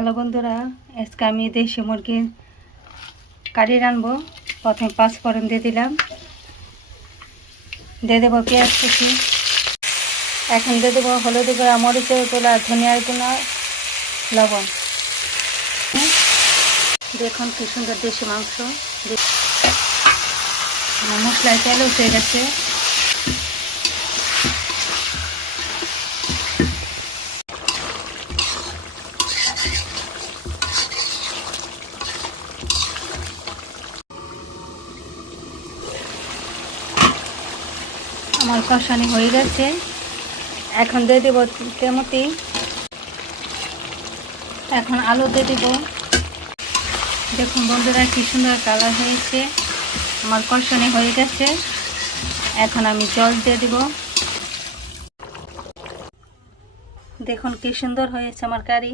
Hello বন্ধুরা, আজকে আমি দেশি মুরগির কারি রানবো। প্রথমে 5 ফোড়ন দিয়ে দিলাম, দিয়ে দেবো পেঁয়াজ কুচি, এখন দিয়ে দেবো হলুদ গুঁড়া, মরিচের গুঁড়া, ধনিয়ার গুঁড়া, লবণ। দেখুন কি সুন্দর দেশি মাংস। মশলায় তেল উঠে গেছে। আমার কষানি হয়ে গেছে, এখন দিয়ে দেবো টমেটো, এখন আলু দিয়ে দেব। দেখুন বন্ধুরা কি সুন্দর কালার হয়েছে, আমার কষানি হয়ে গেছে। এখন আমি জল দিয়ে দেব। দেখুন কি সুন্দর হয়েছে আমার কারি।